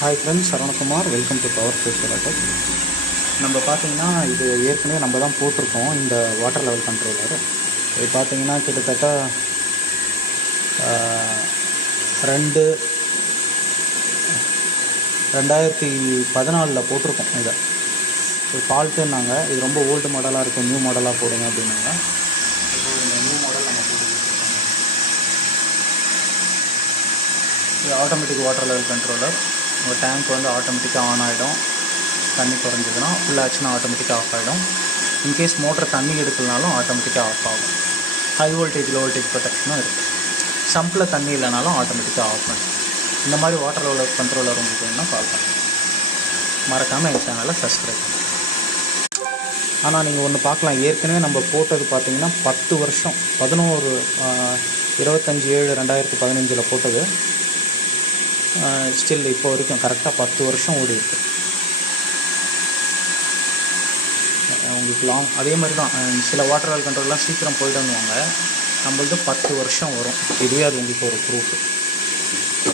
Hi friends, Saravanakumar. Welcome to power facial attack. நம்ம பார்த்தீங்கன்னா இது ஏற்கனவே நம்ம தான் போட்டிருக்கோம் இந்த வாட்டர் லெவல் கண்ட்ரோலர். இது பார்த்தீங்கன்னா கிட்டத்தட்ட 2014 போட்டிருக்கோம். இதை இது ஃபால்ட்டுன்னாங்க. இது ரொம்ப ஓல்டு மாடலாக இருக்கும், நியூ மாடலாக போடுங்க அப்படின்னாங்க. இப்போ இந்த நியூ மாடல் நம்ம போட்டுருக்கோம். இது ஆட்டோமேட்டிக் வாட்டர் லெவல் கண்ட்ரோலர். உங்கள் டேங்க் வந்து ஆட்டோமேட்டிக்காக ஆன் ஆகிடும். தண்ணி குறைஞ்சதுன்னா ஃபுல்லாச்சுன்னா ஆட்டோமேட்டிக்காக ஆஃப் ஆகிடும். இன்கேஸ் மோட்டர் தண்ணி எடுக்கலனாலும் ஆட்டோமேட்டிக்காக ஆஃப் ஆகும். ஹை வோல்டேஜ் லோ வோல்டேஜ் ப்ரொடெக்ஷனும் இருக்குது. சம்பில் தண்ணி இல்லைனாலும் ஆட்டோமேட்டிக்காக ஆஃப் பண்ணும். இந்த மாதிரி வாட்டர் லெவல் கண்ட்ரோலர் உங்களுக்கு வேணும்னா கால் பண்ணுங்கள். மறக்காமல் எங்கள் சேனலை சப்ஸ்கிரைப் பண்ணுங்கள். ஆனால் நீங்கள் ஒன்று பார்க்கலாம், ஏற்கனவே நம்ம போட்டது பார்த்தீங்கன்னா 10 வருஷம், 25/7/2015 போட்டது. ஸ்டில் இப்போ வரைக்கும் கரெக்டாக 10 வருஷம் ஓடி இருக்குது உங்களுக்கு லாங். அதே மாதிரி தான் சில வாட்டர் லெவல் கண்ட்ரோல்லாம் சீக்கிரம் போய்டுவாங்க. நம்மளுக்கு 10 வருஷம் வரும். இதுவே அது உங்களுக்கு ஒரு ப்ரூஃப்.